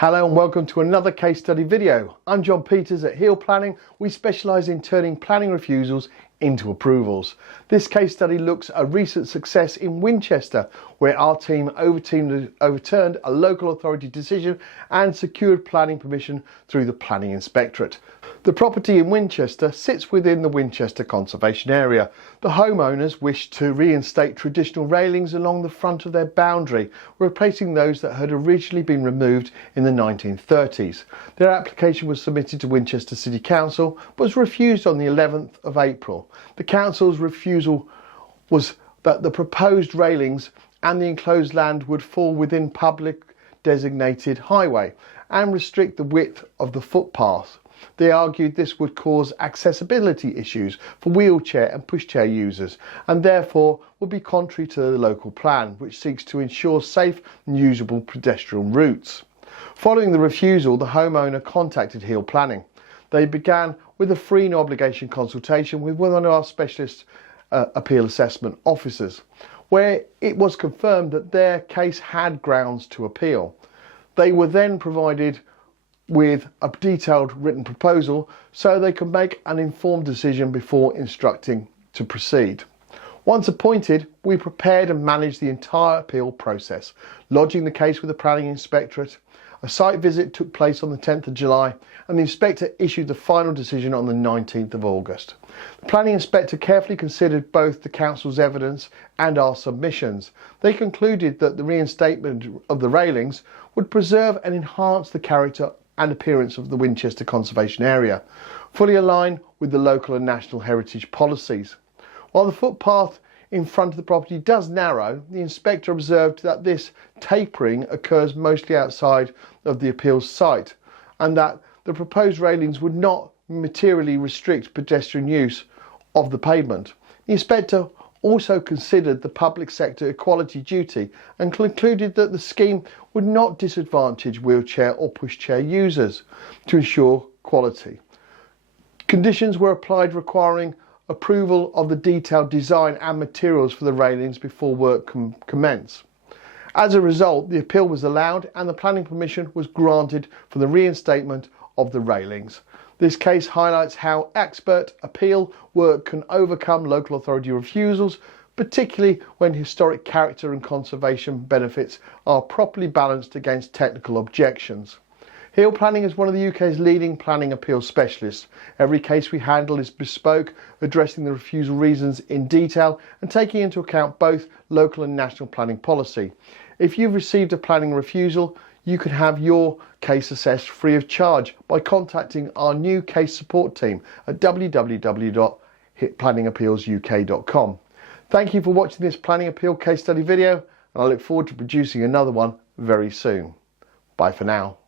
Hello and welcome to another case study video. I'm John Peters at Hill Planning. We specialise in turning planning refusals into approvals. This case study looks at a recent success in Winchester, where our team overturned a local authority decision and secured planning permission through the Planning Inspectorate. The property in Winchester sits within the Winchester Conservation Area. The homeowners wished to reinstate traditional railings along the front of their boundary, replacing those that had originally been removed in the 1930s. Their application was submitted to Winchester City Council but was refused on the 11th of April. The council's refusal was that the proposed railings and the enclosed land would fall within public designated highway and restrict the width of the footpath. They argued this would cause accessibility issues for wheelchair and pushchair users and therefore would be contrary to the local plan, which seeks to ensure safe and usable pedestrian routes. Following the refusal, the homeowner contacted Hill Planning. They began with a free no obligation consultation with one of our specialist appeal assessment officers, where it was confirmed that their case had grounds to appeal. They were then provided with a detailed written proposal so they could make an informed decision before instructing to proceed. Once appointed, we prepared and managed the entire appeal process, lodging the case with the Planning Inspectorate. A site visit took place on the 10th of July and the Inspector issued the final decision on the 19th of August. The Planning Inspector carefully considered both the Council's evidence and our submissions. They concluded that the reinstatement of the railings would preserve and enhance the character and appearance of the Winchester Conservation Area, fully aligned with the local and national heritage policies. While the footpath in front of the property does narrow, the Inspector observed that this tapering occurs mostly outside of the appeals site and that the proposed railings would not materially restrict pedestrian use of the pavement. The Inspector also considered the public sector equality duty and concluded that the scheme would not disadvantage wheelchair or pushchair users to ensure quality. Conditions were applied requiring approval of the detailed design and materials for the railings before work commenced. As a result, the appeal was allowed and the planning permission was granted for the reinstatement of the railings. This case highlights how expert appeal work can overcome local authority refusals, particularly when historic character and conservation benefits are properly balanced against technical objections. Hill Planning is one of the UK's leading planning appeal specialists. Every case we handle is bespoke, addressing the refusal reasons in detail and taking into account both local and national planning policy. If you've received a planning refusal, you can have your case assessed free of charge by contacting our new case support team at www.planningappealsuk.com. Thank you for watching this planning appeal case study video, and I look forward to producing another one very soon. Bye for now.